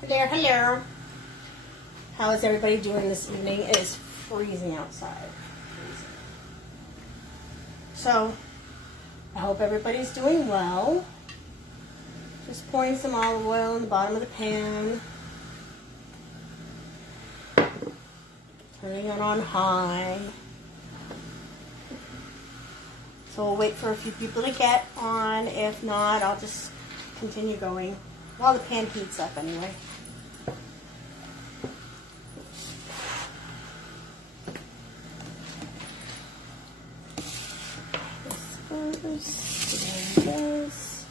Hello, hello. How is everybody doing this evening? It is freezing outside. Freezing. So, I hope everybody's doing well. Just pouring some olive oil in the bottom of the pan. Turning it on high. So we'll wait for a few people to get on. If not, I'll just continue going while the pan heats up anyway.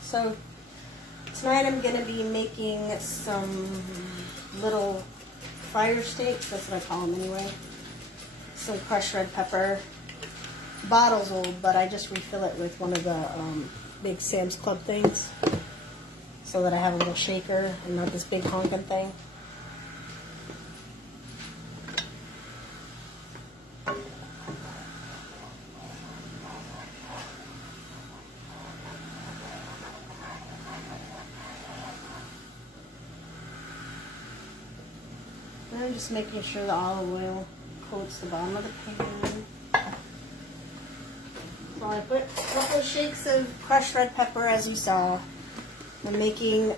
So tonight I'm going to be making some little fire steaks. That's what I call them anyway. Some crushed red pepper. The bottle's old, but I just refill it with one of the big Sam's Club things so that I have a little shaker and not this big honking thing. And I'm just making sure the olive oil coats the bottom of the pan. So I put a couple of shakes of crushed red pepper, as you saw. I'm making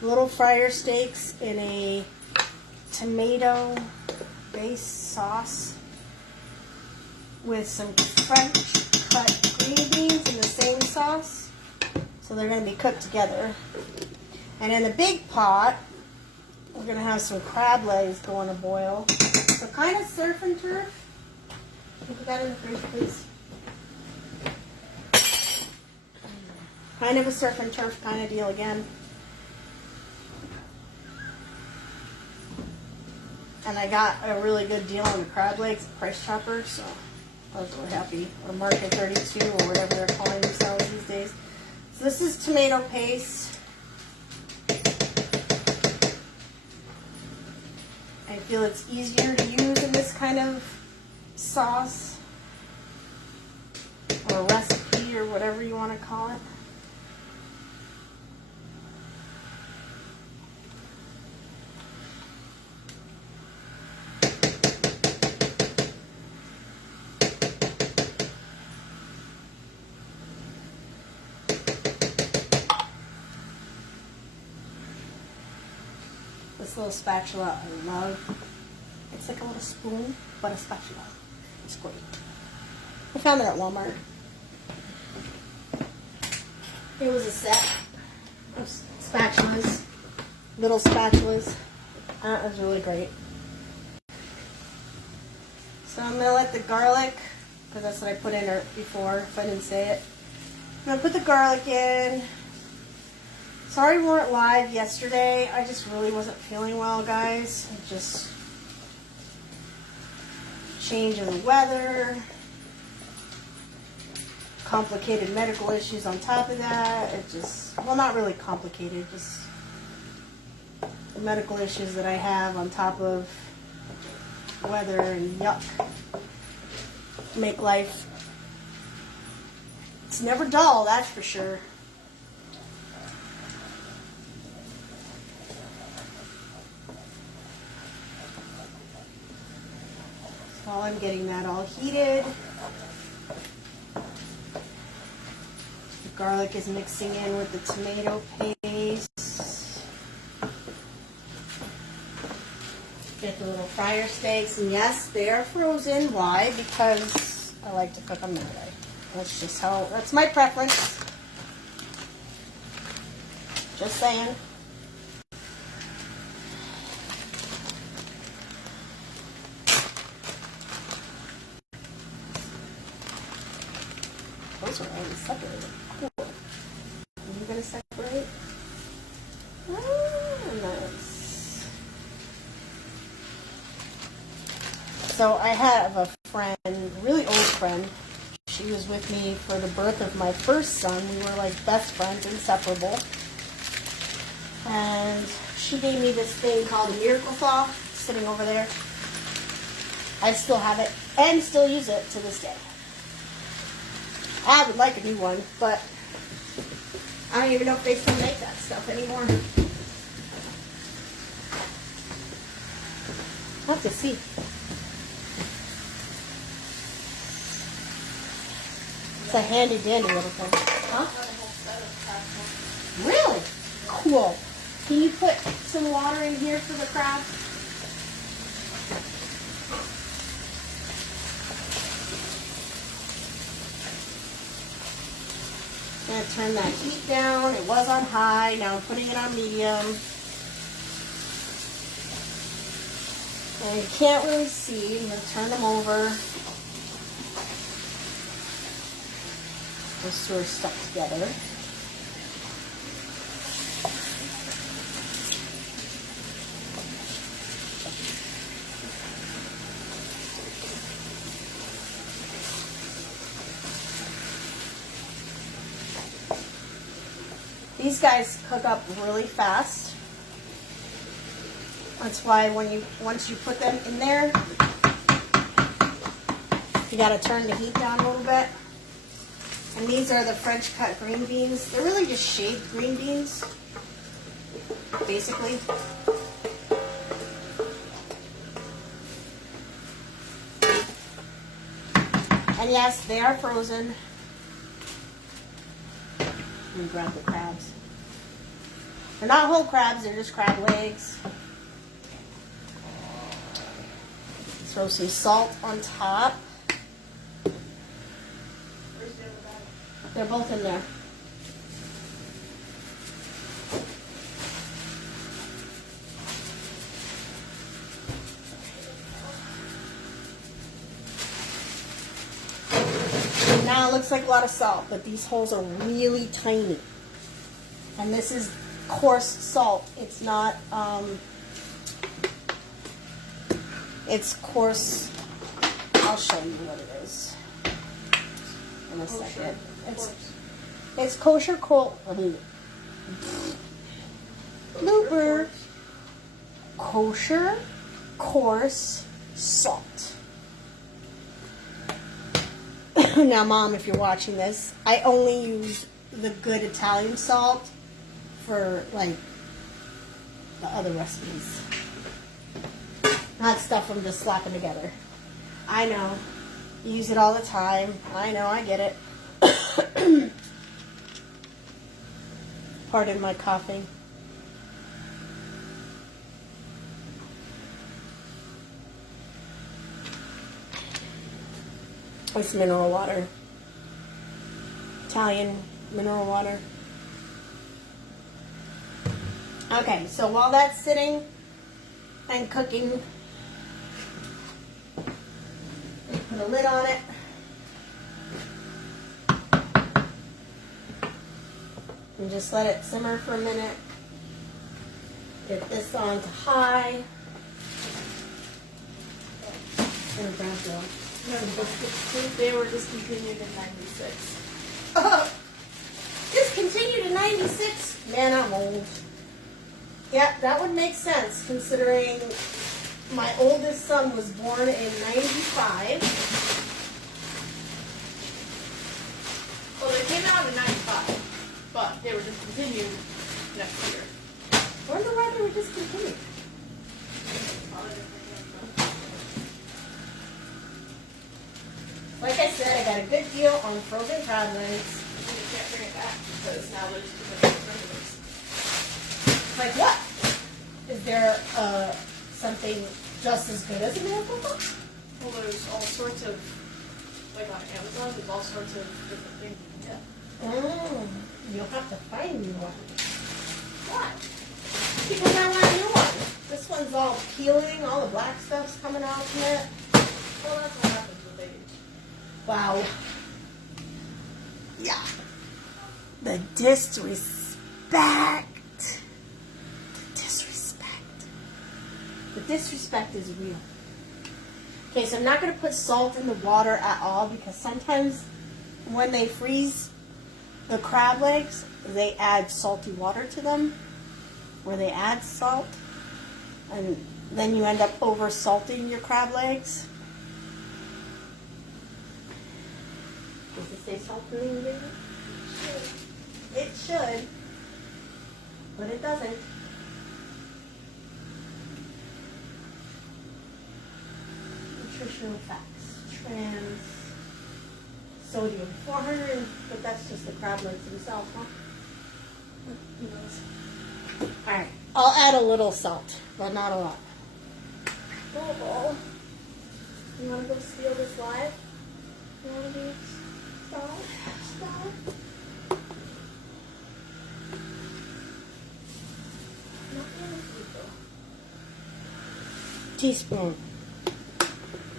little fryer steaks in a tomato-based sauce with some French cut green beans in the same sauce. So they're going to be cooked together. And in the big pot, we're going to have some crab legs going to boil. So kind of surf and turf. Can you put that in the fridge, please? Kind of a surf and turf kind of deal again. And I got a really good deal on the crab legs at Price Chopper, so I was really happy. Or Market 32 or whatever they're calling themselves these days. So this is tomato paste. I feel it's easier to use in this kind of sauce or recipe or whatever you want to call it. This little spatula I love. It's like a little spoon, but a spatula. It's great. I found it at Walmart. It was a set of spatulas, little spatulas. That was really great. So I'm going to let the garlic, because that's what I put in before, if I didn't say it. I'm going to put the garlic in. Sorry we weren't live yesterday. I just really wasn't feeling well, guys. It just change in the weather, complicated medical issues on top of that. It just, well, not really complicated, just the medical issues that I have on top of weather and yuck make life, it's never dull, that's for sure. While I'm getting that all heated, the garlic is mixing in with the tomato paste. Get the little fryer steaks, and yes, they are frozen. Why? Because I like to cook them that way. That's just how, that's my preference. Just saying. Those are already separated. Cool. Are you going to separate? Ah, nice. So I have a friend, really old friend. She was with me for the birth of my first son. We were like best friends, inseparable. And she gave me this thing called a Miracle Thaw, sitting over there. I still have it and still use it to this day. I would like a new one, but I don't even know if they still make that stuff anymore. I'll have to see. It's a handy dandy little thing. Huh? Really? Cool. Can you put some water in here for the crabs? I'm going to turn that heat down. It was on high. Now I'm putting it on medium. And you can't really see. I'm going to turn them over. Those two are stuck together. These guys cook up really fast. That's why once you put them in there, you gotta turn the heat down a little bit. And these are the French cut green beans. They're really just shaved green beans, basically. And yes, they are frozen. Let me grab the crabs. They're not whole crabs, they're just crab legs. Throw some salt on top. They're both in there. Now it looks like a lot of salt, but these holes are really tiny. And this is coarse salt. It's not, it's coarse. I'll show you what it is in a second. It's kosher blooper. Kosher coarse salt. Now, Mom, if you're watching this, I only use the good Italian salt for, like, the other recipes. Not stuff I'm just slapping together. I know. You use it all the time. I know, I get it. Pardon my coughing. It's mineral water. Italian mineral water. Okay, so while that's sitting and cooking, put a lid on it. And just let it simmer for a minute. Get this on to high. And grab the No, they were discontinued in 96. Discontinued in 96? Man, I'm old. Yeah, that would make sense considering my oldest son was born in 95. Well, they came out in 95, but they were discontinued next year. I wonder why they were discontinued. Like I said, I got a good deal on frozen crab legs. And you can't bring it back because now there's too many alternatives. Like what? Is there something just as good as a Miracle Whip? Well, there's all sorts of, like on Amazon, there's all sorts of different things you can get. You'll have to find me one. Why? Because I want a new one. This one's all peeling, all the black stuff's coming out from it. Well, that's what happens with age. Wow. Yeah. The disrespect. The disrespect is real. Okay, so I'm not going to put salt in the water at all because sometimes when they freeze the crab legs, they add salty water to them, or they add salt, and then you end up over salting your crab legs. Does it say salt in the ingredient? It should, but it doesn't. Naturofax Trans Sodium 400, but that's just the crab legs themselves, huh? Who knows? Alright, I'll add a little salt, but not a lot. Oh, you wanna go steal this live? You wanna be stop? Not many people. Teaspoon.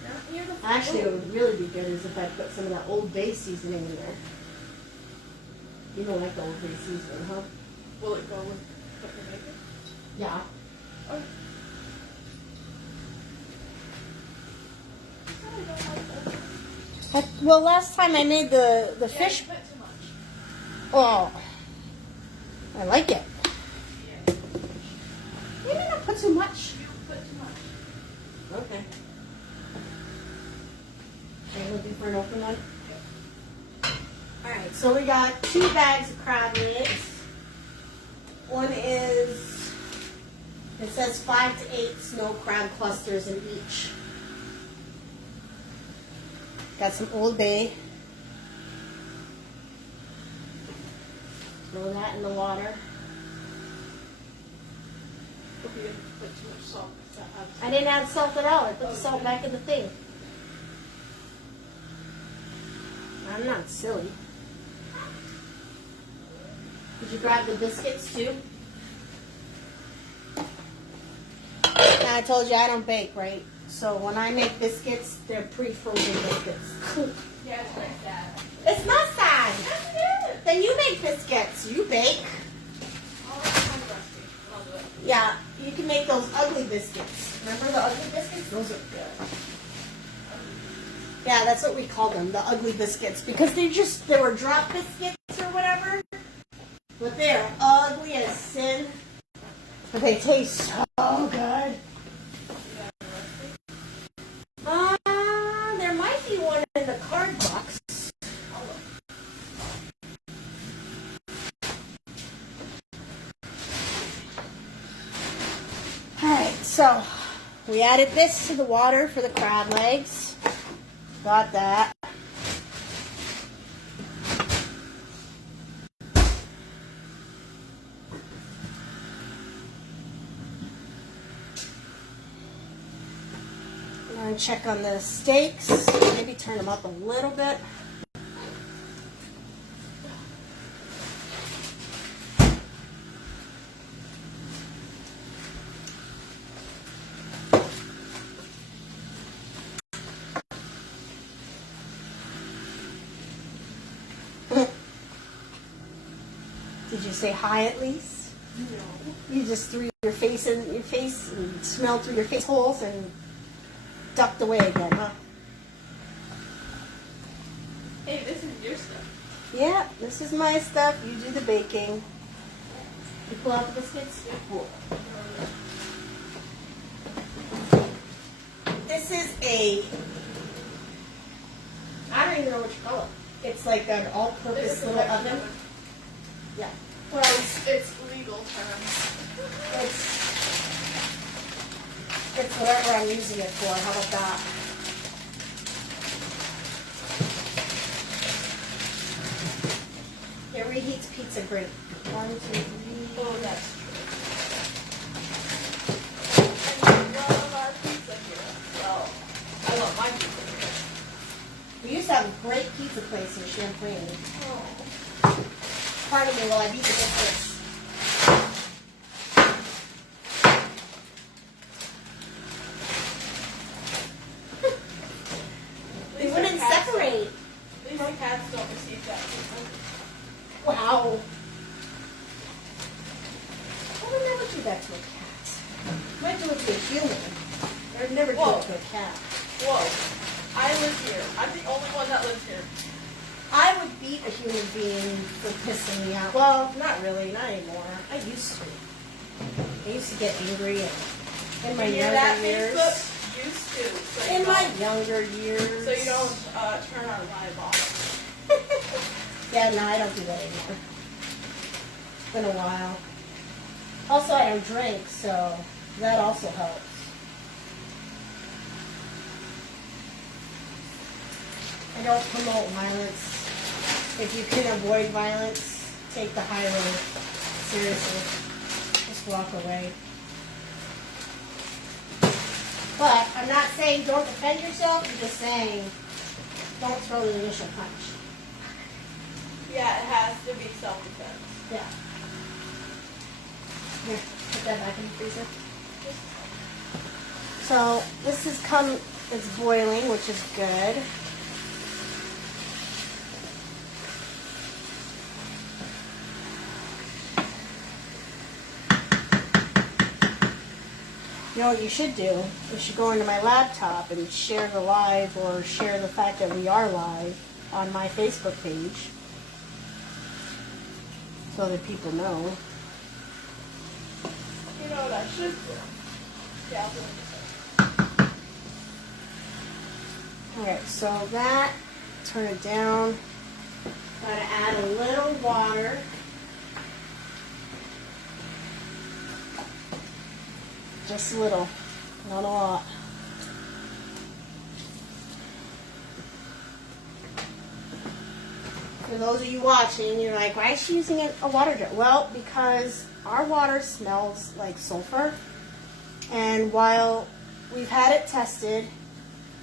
Not near the Actually, what would really be good is if I put some of that Old Bay seasoning in there. You don't like the Old Bay seasoning, huh? Will it go with what you're making? Yeah. Oh. I don't like that. Well, last time I made the Yeah, fish. you put too much. Oh, I like it. Yeah. Maybe not put too much. You put too much. Okay. Okay, looking for an open one. Alright, so we got 2 bags of crab legs. One is, it says 5 to 8 snow crab clusters in each. Got some Old Bay. Throw that in the water. Hope you didn't put too much salt. I didn't add salt at all. I put the salt back in the thing. I'm not silly. Did you grab the biscuits too? I told you I don't bake, right? So when I make biscuits, they're pre-frozen biscuits. Yeah, it's like that. It's not sad. Yes, it is. Then you make biscuits. You bake. I'll find the recipe. I'll do it. Yeah, you can make those ugly biscuits. Remember the ugly biscuits? Those are good. Yeah, that's what we call them, the ugly biscuits, because they were drop biscuits or whatever. But they're ugly as sin. But they taste so good. There might be one in the card box. Alright, so we added this to the water for the crab legs. Got that. I'm going to check on the steaks. Maybe turn them up a little bit. Did you say hi at least? No. You just threw your face in your face and smelled through your face holes and ducked away again, huh? Hey, this is your stuff. Yeah, this is my stuff. You do the baking. You pull out the biscuits? Yeah. Cool. This is I don't even know what you call it. It's like an all-purpose little oven. Yeah. Well, it's legal terms. It's whatever I'm using it for. How about that? It reheats pizza great. 1, 2, 3. Oh, that's true. And we love our pizza here. Well, I love my pizza here. We used to have a great pizza place in Champlain. Oh. Pardon me while I beat the biscuits. They wouldn't separate. These cats don't receive that pizza. Wow. I would never do that to a cat. Might do it to a human. I'd never do Whoa. it to a cat. Whoa. I live here. I'm the only one that lives here. I would beat a human being for pissing me out. Well, not really, not anymore. I used to. I used to get angry in my Hear that, younger years. Facebook? Used to. So you In my don't- younger years. So you don't turn on my bottle. Yeah, no, I don't do that anymore. It's been a while. Also, I don't drink, so that also helps. don't promote violence. If you can avoid violence, take the high road. Seriously. Just walk away. But I'm not saying don't defend yourself, I'm just saying don't throw the initial punch. Yeah, it has to be self-defense. Yeah. Here, put that back in the freezer. So this is it's boiling, which is good. You know what you should do? You should go into my laptop and share the live or share the fact that we are live on my Facebook page so that people know. You know what I should do? Yeah, I'll do it. Alright, so that, turn it down. Gotta add a little water. Just a little, not a lot. For those of you watching, you're like, why is she using a water jar? Well, because our water smells like sulfur. And while we've had it tested,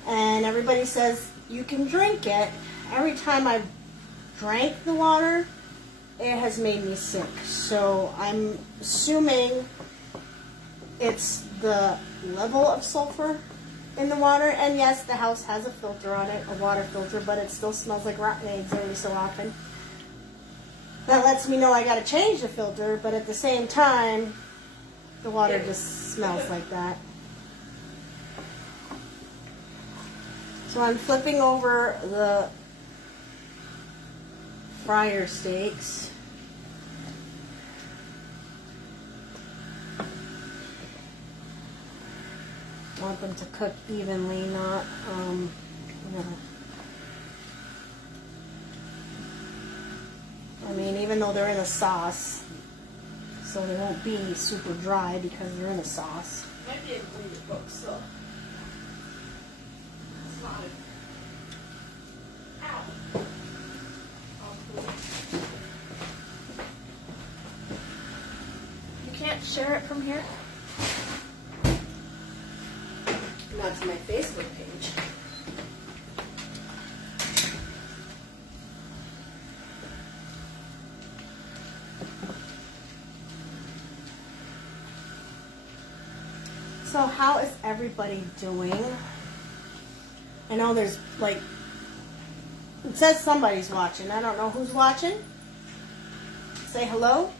and everybody says you can drink it, every time I've drank the water, it has made me sick. So I'm assuming it's the level of sulfur in the water. And yes, the house has a filter on it, a water filter, but it still smells like rotten eggs every so often. That lets me know I gotta change the filter, but at the same time, the water just smells like that. So I'm flipping over the fryer steaks. I want them to cook evenly, not, I mean, even though they're in a sauce, so they won't be super dry because they're in a sauce. Might be able to read your book, so. It's not Ow. Oh, cool. You can't share it from here? Not to my Facebook page. So how is everybody doing? I know there's like, it says somebody's watching. I don't know who's watching. Say hello.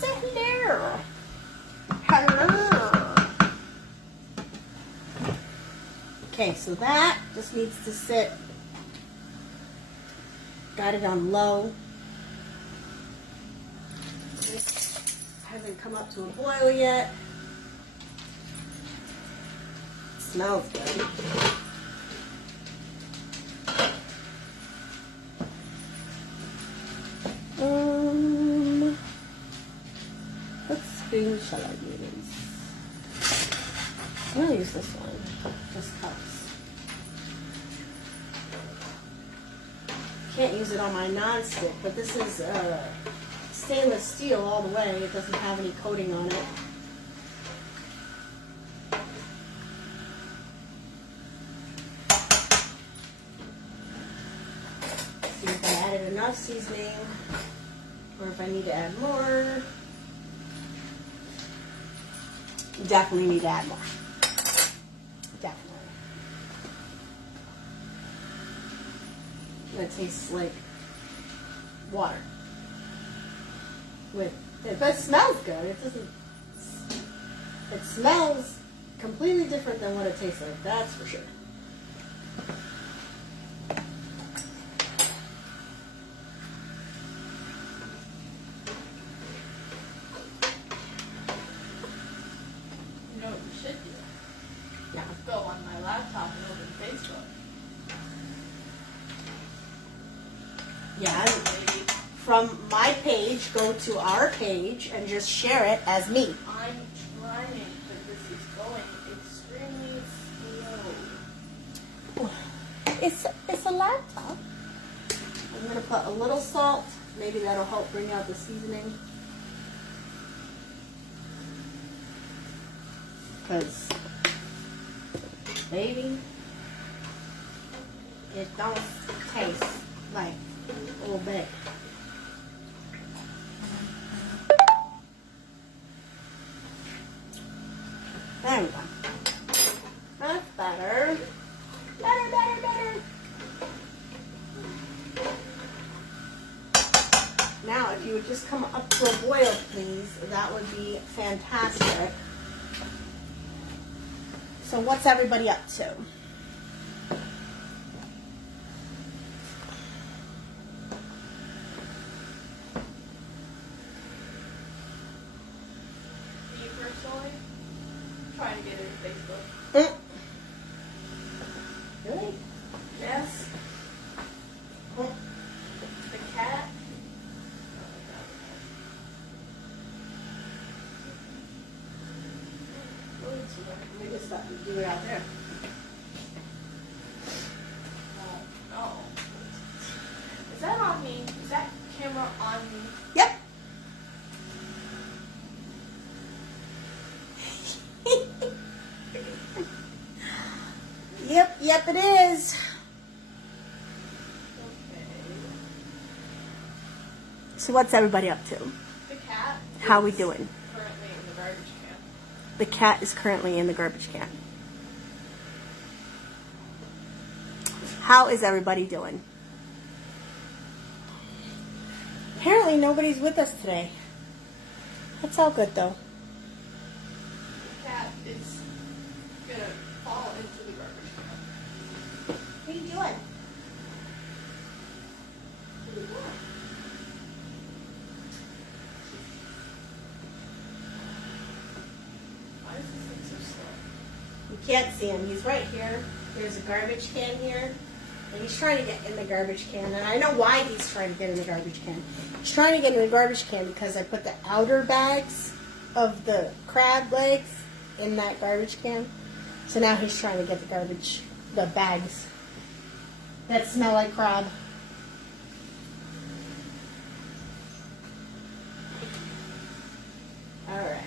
Say hello. Hello. Okay, so that just needs to sit. Got it on low. Hasn't come up to a boil yet. Smells good. What spoon shall I use? I'm gonna use this one. Just cups. Can't use it on my non-stick, but this is stainless steel all the way. It doesn't have any coating on it. See if I added enough seasoning, or if I need to add more. Definitely need to add more. Definitely. It tastes like water. But it smells good. It doesn't. It smells completely different than what it tastes like. That's for sure. You know what you should do? Yeah. Go on my laptop and open Facebook. Yeah. Maybe. from my page, go to our page and just share it as me. I'm trying, but this is going extremely slow. It's a laptop. I'm gonna put a little salt. Maybe that'll help bring out the seasoning. Because, baby, it don't taste like Old Bay. There we go. That's better. Better. Now, if you would just come up to a boil, please, that would be fantastic. So what's everybody up to? Me personally, trying to get into Facebook. Really? Yes. The cat. Let me just stop and do it out there. Oh. Is that on me? Is that camera on me? Yep. Yep, it is. Okay. So what's everybody up to? The cat. How we is doing? Currently in the garbage can. The cat is currently in the garbage can. How is everybody doing? Apparently nobody's with us today. That's all good though. The cat is gonna fall into the garbage can. What are you doing? What are you doing? Why is this thing so slow? You can't see him. He's right here. There's a garbage can here. And he's trying to get in the garbage can. And I know why he's trying to get in the garbage can. He's trying to get in the garbage can because I put the outer bags of the crab legs in that garbage can. So now he's trying to get the bags that smell like crab. All right.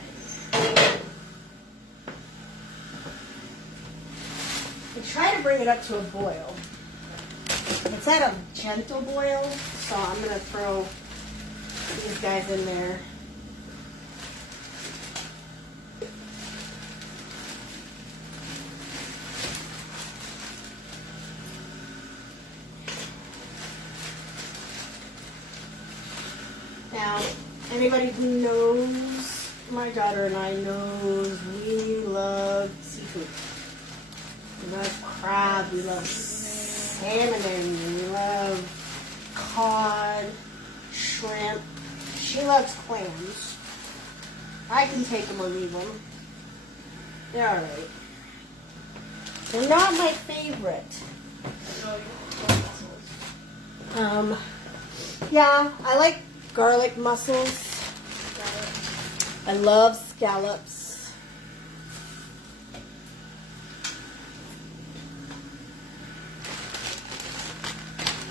I try to bring it up to a boil. It's at a gentle boil, so I'm going to throw these guys in there. Now, anybody who knows my daughter and I knows we love seafood. We love crab, we love salmon, we love cod, shrimp. She loves clams. I can take them or leave them. They're alright. They're not my favorite. No, you don't mussels. Yeah, I like garlic mussels. I love scallops.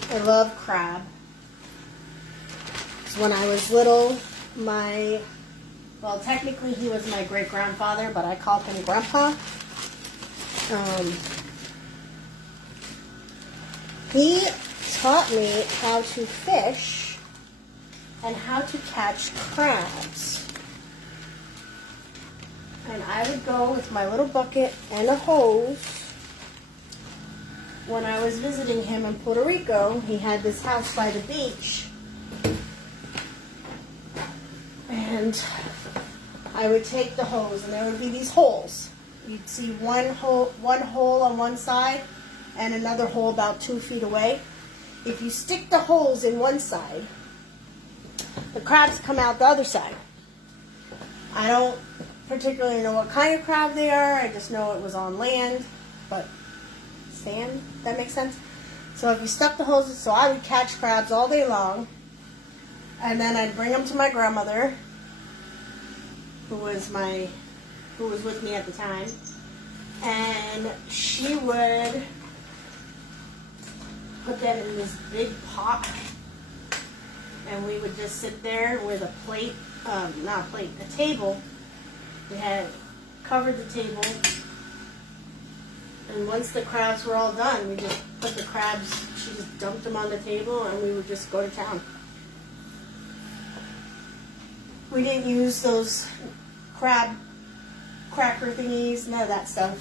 I love crab. 'Cause when I was little, well, technically he was my great-grandfather, but I called him Grandpa. He taught me how to fish and how to catch crabs. And I would go with my little bucket and a hose. When I was visiting him in Puerto Rico, he had this house by the beach. And I would take the hose, and there would be these holes. You'd see one hole on one side and another hole about 2 feet away. If you stick the holes in one side, the crabs come out the other side. I don't particularly know what kind of crab they are. I just know it was on land, but sand, that makes sense. So if you stuck the hoses, so I would catch crabs all day long, And then I'd bring them to my grandmother, who was with me at the time, and she would put them in this big pot, and we would just sit there with a plate, not a plate, a table. We had covered the table, and once the crabs were all done, we just put the crabs, she just dumped them on the table, and we would just go to town. We didn't use those crab cracker thingies, none of that stuff.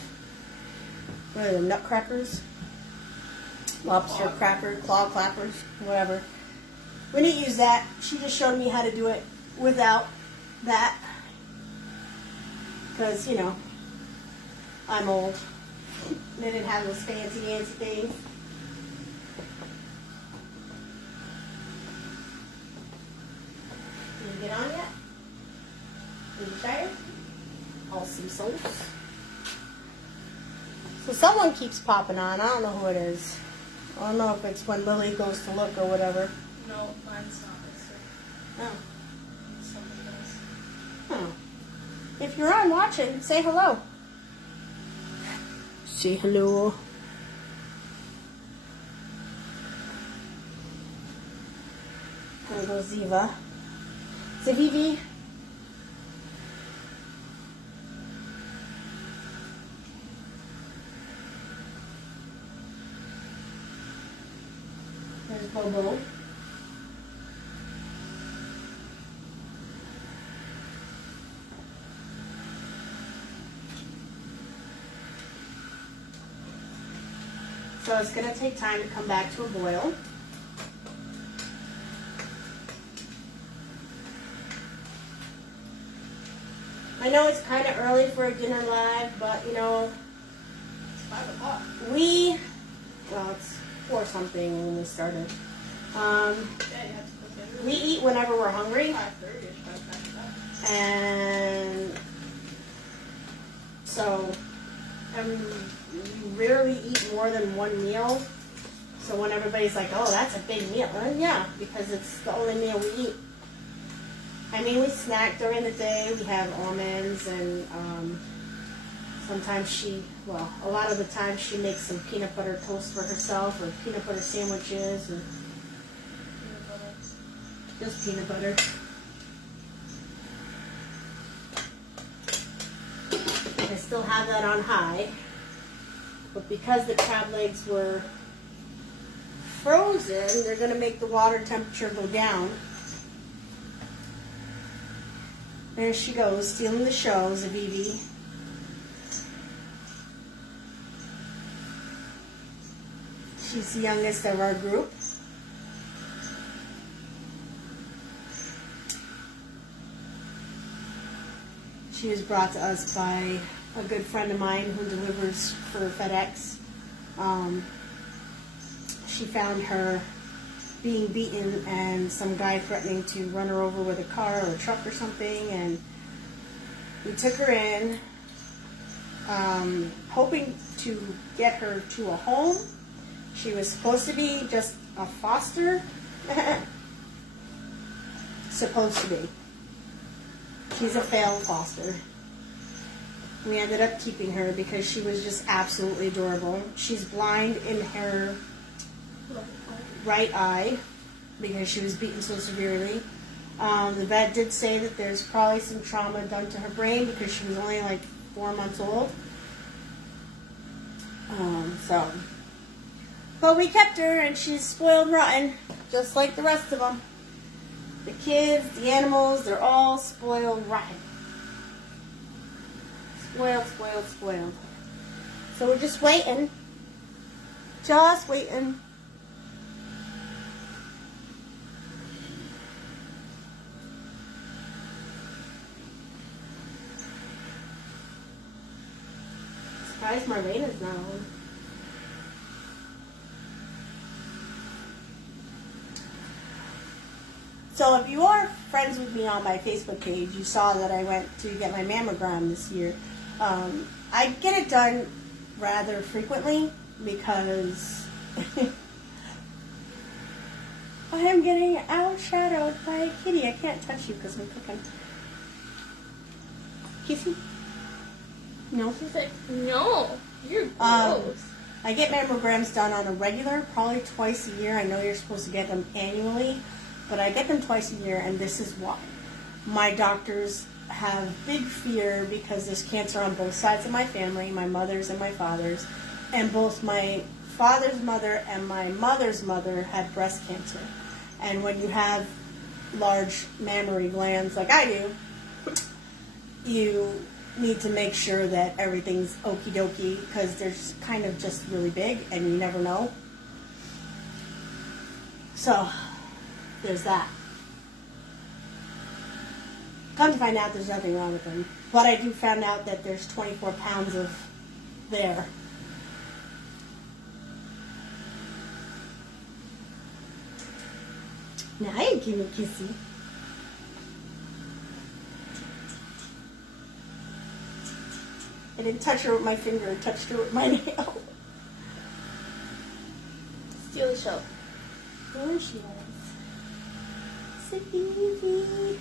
What are they, nutcrackers? Lobster cracker, claw clappers, whatever. We didn't use that. She just showed me how to do it without that. Because, you know, I'm old. They didn't have those fancy things. Did you get on yet? Are you tired? Awesome souls. So someone keeps popping on. I don't know who it is. I don't know if it's when Lily goes to look or whatever. No, mine's not listed. No. Something else. Oh. If you're on watching, say hello. Say hello. There goes Ziva. Zavivi. There's Bobo. So it's going to take time to come back to a boil. I know it's kind of early for a dinner live, but you know, It's 5 o'clock. it's 4 something when we started. Yeah, you have to cook it. We eat whenever we're hungry, 5:30ish by the time it's done. and so we rarely eat more than one meal. So when everybody's like, "Oh, that's a big meal," yeah, because it's the only meal we eat. I mean, we snack during the day. We have almonds, and sometimes a lot of the time she makes some peanut butter toast for herself, or peanut butter sandwiches, or Peanut butter. just peanut butter. I still have that on high, but because the crab legs were frozen, they're going to make the water temperature go down. There she goes, stealing the show, Zavivi. She's the youngest of our group. She was brought to us by a good friend of mine who delivers for FedEx. She found her being beaten and some guy threatening to run her over with a car or a truck or something, and we took her in, hoping to get her to a home. She was supposed to be just a foster. Supposed to be. She's a failed foster. We ended up keeping her because she was just absolutely adorable. She's blind in her right eye because she was beaten so severely. The vet did say that there's probably some trauma done to her brain because she was only like 4 months old. But we kept her, and she's spoiled rotten, just like the rest of them. The kids, the animals, they're all spoiled rotten. Spoiled, spoiled, spoiled. So we're just waiting. Just waiting. Surprised Marlena's not on. So if you are friends with me on my Facebook page, you saw that I went to get my mammogram this year. I get it done rather frequently because I am getting outshadowed by a kitty. I can't touch you because I'm cooking. Kissy? No. She's like, no, you're gross. I get mammograms done on a regular, probably twice a year. I know you're supposed to get them annually, but I get them twice a year, and this is why. My doctors have big fear because there's cancer on both sides of my family, my mother's and my father's, and both my father's mother and my mother's mother had breast cancer. And when you have large mammary glands like I do, you need to make sure that everything's okie dokie because they're just kind of just really big and you never know. So, there's that. Come to find out there's nothing wrong with them. But I do find out that there's 24 pounds of there. Now I give me a kissy. I didn't touch her with my finger, I touched her with my nail. Steal the show. There she is. Savvy.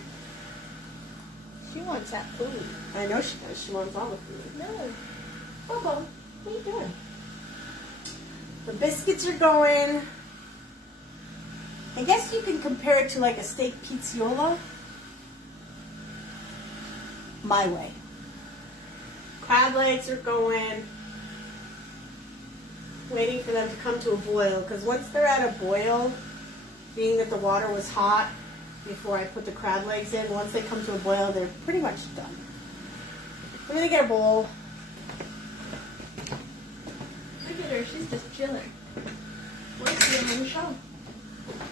She wants that food. I know she does. She wants all the food. No. Bobo, what are you doing? The biscuits are going. I guess you can compare it to like a steak pizzola. My way. Crab legs are going. Waiting for them to come to a boil, because once they're at a boil, being that the water was hot before I put the crab legs in, once they come to a boil, they're pretty much done. I'm going to get a bowl. Look at her, she's just chilling. We're stealing the show.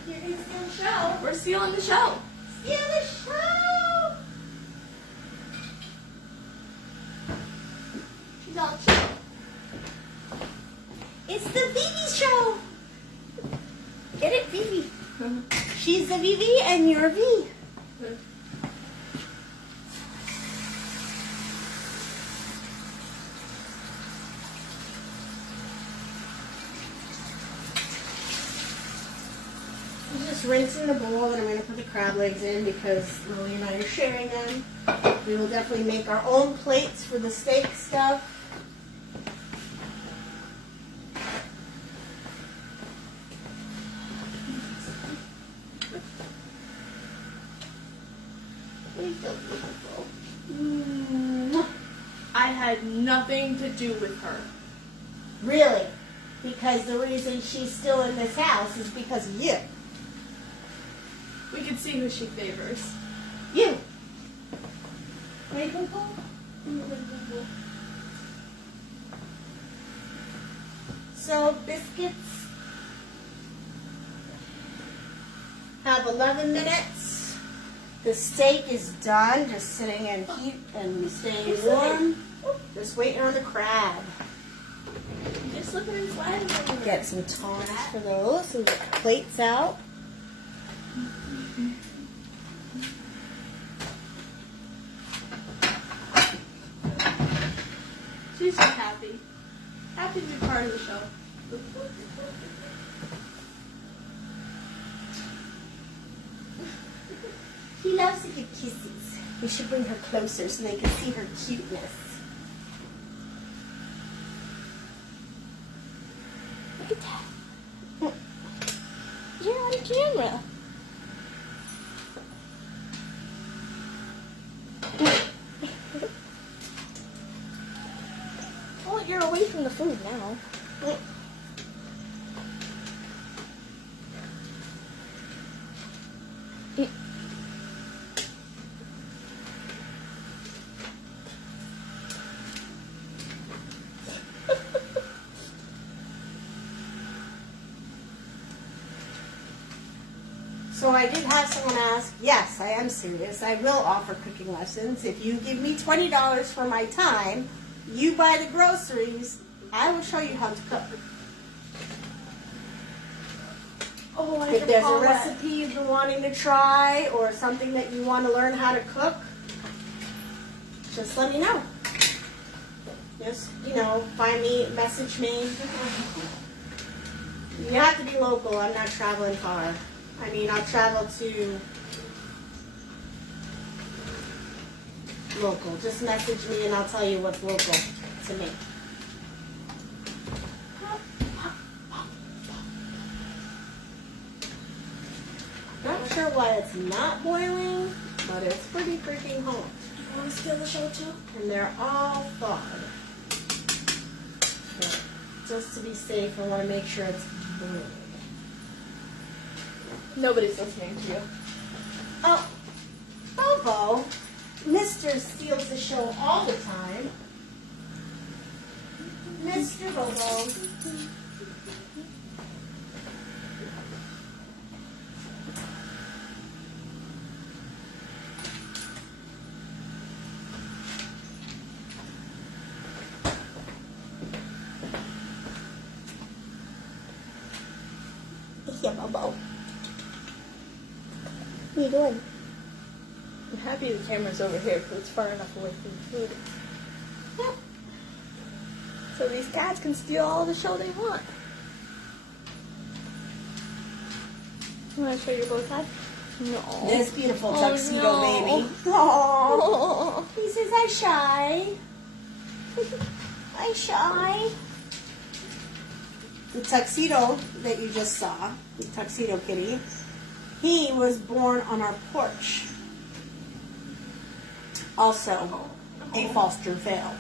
You're going to steal the show. We're stealing the show. Steal the show! She's all chill. It's the Vivi show! Get it, Vivi? She's the Vivi and you're V. I'm just rinsing the bowl that I'm going to put the crab legs in because Lily and I are sharing them. We will definitely make our own plates for the steak stuff. I had nothing to do with her. Really? Because the reason she's still in this house is because of you. We could see who she favors. You. Raven So biscuits have 11 minutes. The steak is done, just sitting in heat and staying warm. Just waiting on the crab. Just slipping and sliding over. Get some tongs for those and get the plates out. She's just happy. Happy to be part of the show. She loves to give kisses. We should bring her closer so they can see her cuteness. Look at that. You're on camera. Well, you're away from the food now. So I did have someone ask, yes, I am serious. I will offer cooking lessons. If you give me $20 for my time, you buy the groceries, I will show you how to cook. Oh, I If there's a Paulette. recipe you've been wanting to try or something that you want to learn how to cook, just let me know. Just, find me, message me. You have to be local. I'm not traveling far. I mean, I'll travel to local. Just message me and I'll tell you what's local to me. Not sure why it's not boiling, but it's pretty freaking hot. You want to steal the show too? And they're all thawed. But just to be safe, I want to make sure it's boiling. Nobody's listening to you. Oh, Bobo. Mr. steals the show all the time. Mr. Bobo. Yeah, Bobo. What are you doing? I'm happy the camera's over here because it's far enough away from the food. So these cats can steal all the show they want. You want to show your bow tie? No. This beautiful Oh, tuxedo no. baby. Oh, he says I'm shy. I'm shy. The tuxedo that you just saw, the tuxedo kitty, he was born on our porch. Also, a foster failed.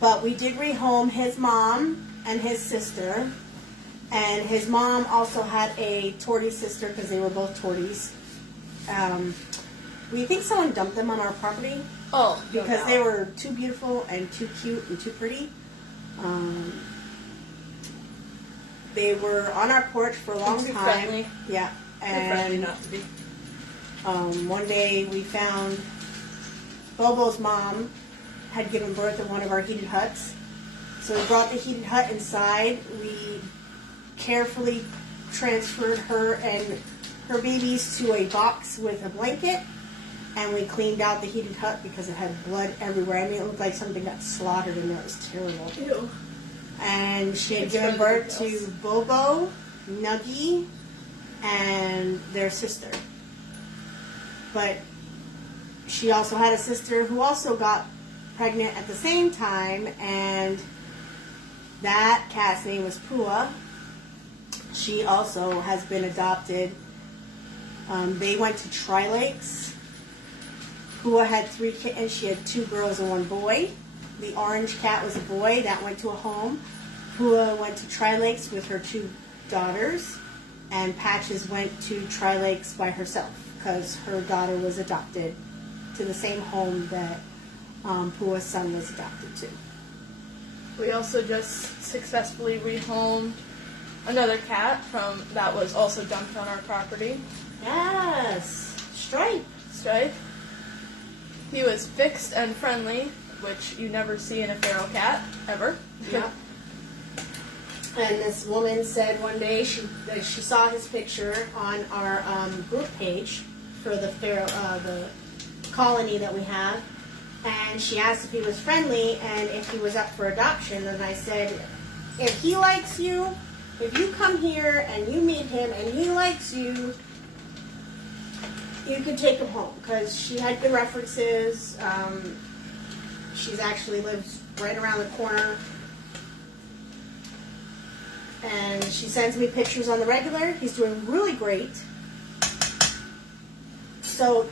But we did rehome his mom and his sister. And his mom also had a tortie sister because they were both torties. We think someone dumped them on our property Oh, because they were too beautiful and too cute and too pretty. They were on our porch for a long too time. friendly. Yeah. They're friendly And not to be. one day we found Bobo's mom had given birth in one of our heated huts. So we brought the heated hut inside. We carefully transferred her and her babies to a box with a blanket. And we cleaned out the heated hut because it had blood everywhere. I mean, it looked like something got slaughtered in there. It was terrible. Ew. And she had It's given for the birth girls. to Bobo, Nuggy, and their sister. But she also had a sister who also got pregnant at the same time, and that cat's name was Pua. She also has been adopted. They went to Tri-Lakes. Pua had 3 kittens. She had 2 girls and 1 boy. The orange cat was a boy. That went to a home. Pua went to Tri-Lakes with her 2 daughters. And Patches went to Tri-Lakes by herself because her daughter was adopted to the same home that Pua's son was adopted to. We also just successfully rehomed another cat from that was also dumped on our property. Yes! Stripe! Stripe. He was fixed and friendly, which you never see in a feral cat, ever. Yeah. And this woman said one day that she saw his picture on our group page for the colony that we have, and she asked if he was friendly and if he was up for adoption. And I said, if he likes you, if you come here and you meet him and he likes you, you can take him home, because she had good references. She's actually lives right around the corner. And she sends me pictures on the regular. He's doing really great. So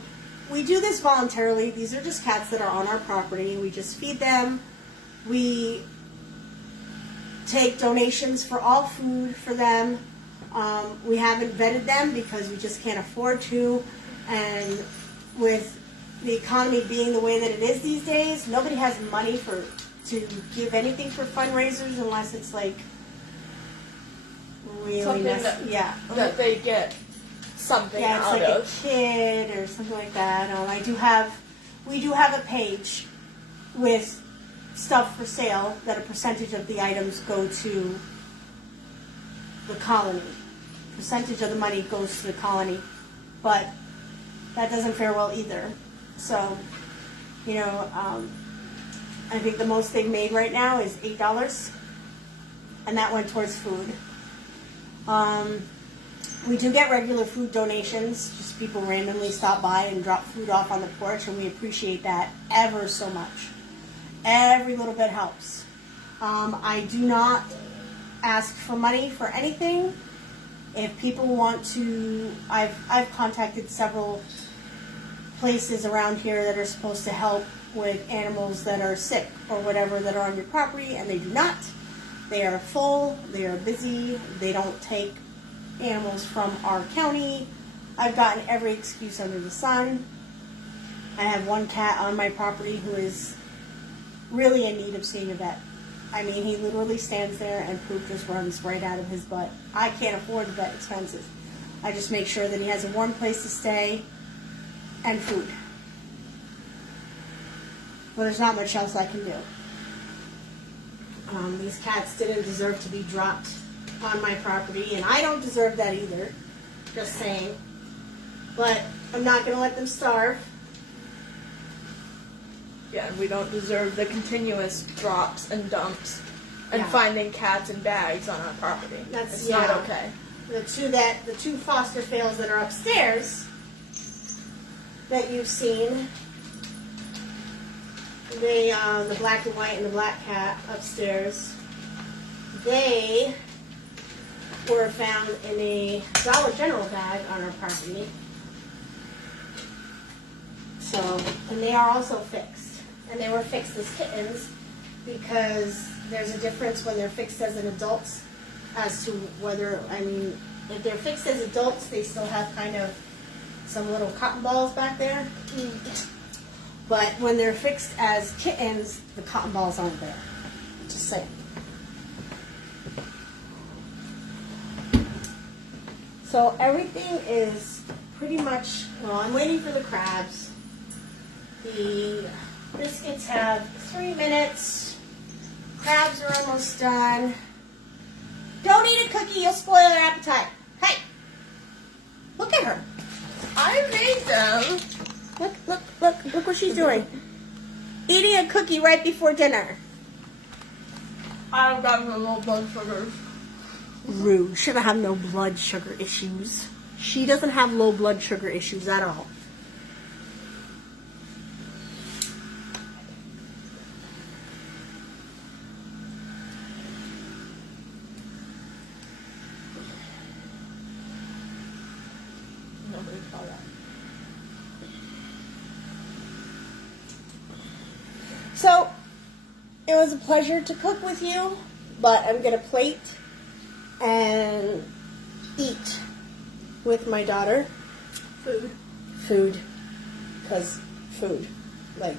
we do this voluntarily. These are just cats that are on our property. We just feed them. We take donations for all food for them. We haven't vetted them because we just can't afford to. And with the economy being the way that it is these days, nobody has money to give anything for fundraisers unless it's like really Something that they get something yeah, it's out like of. a kid or something like that. We do have a page with stuff for sale that a percentage of the items go to the colony. Percentage of the money goes to the colony, but that doesn't fare well either. So, I think the most they've made right now is $8, and that went towards food. We do get regular food donations. Just people randomly stop by and drop food off on the porch, and we appreciate that ever so much. Every little bit helps. I do not ask for money for anything. If people want to, I've contacted several places around here that are supposed to help with animals that are sick or whatever that are on your property, and they do not. They are full, they are busy, they don't take animals from our county. I've gotten every excuse under the sun. I have one cat on my property who is really in need of seeing a vet. I mean, he literally stands there and poop just runs right out of his butt. I can't afford the vet expenses. I just make sure that he has a warm place to stay and food. Well, there's not much else I can do. These cats didn't deserve to be dropped on my property, and I don't deserve that either. Just saying. But I'm not going to let them starve. Yeah, and we don't deserve the continuous drops and dumps and Yeah. finding cats in bags on our property. That's it's not okay. The two foster fails that are upstairs that you've seen. They, the black and white and the black cat upstairs, they were found in a Dollar General bag on our property. So, and they are also fixed. And they were fixed as kittens because there's a difference when they're fixed as an adult as to whether, I mean, if they're fixed as adults, they still have kind of some little cotton balls back there. But when they're fixed as kittens, the cotton balls aren't there. Just saying. So everything is pretty much, well, I'm waiting for the crabs. The biscuits have 3 minutes. Crabs are almost done. Don't eat a cookie, you'll spoil their appetite. Hey, look at her. I made them. Look what she's doing. Eating a cookie right before dinner. I've got some low blood sugars. Rude. Shouldn't have no blood sugar issues. She doesn't have low blood sugar issues at all. Nobody saw that. So, it was a pleasure to cook with you, but I'm going to plate and eat with my daughter. Food. Because food. Like,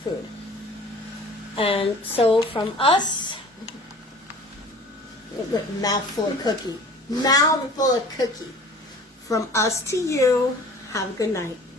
food. And so from us, mouthful of cookie. Mouthful of cookie. From us to you, have a good night.